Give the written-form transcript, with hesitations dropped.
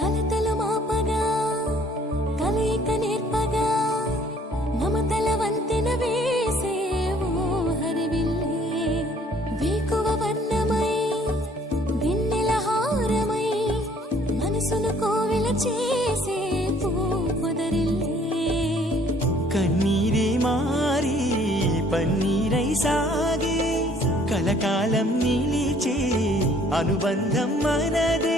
కలతలు మాపగా కలయిక నేర్పగా మమతల వంతెన వేసేవో హరివిల్లే వేకువ వర్ణమై వెన్నెల హారమై మనసును కోవెల చేసే పూపొదరిల్లే కన్నీరే మారి పన్నీరై సాగే కలకాలం నిలిచే అనుబంధం మనదే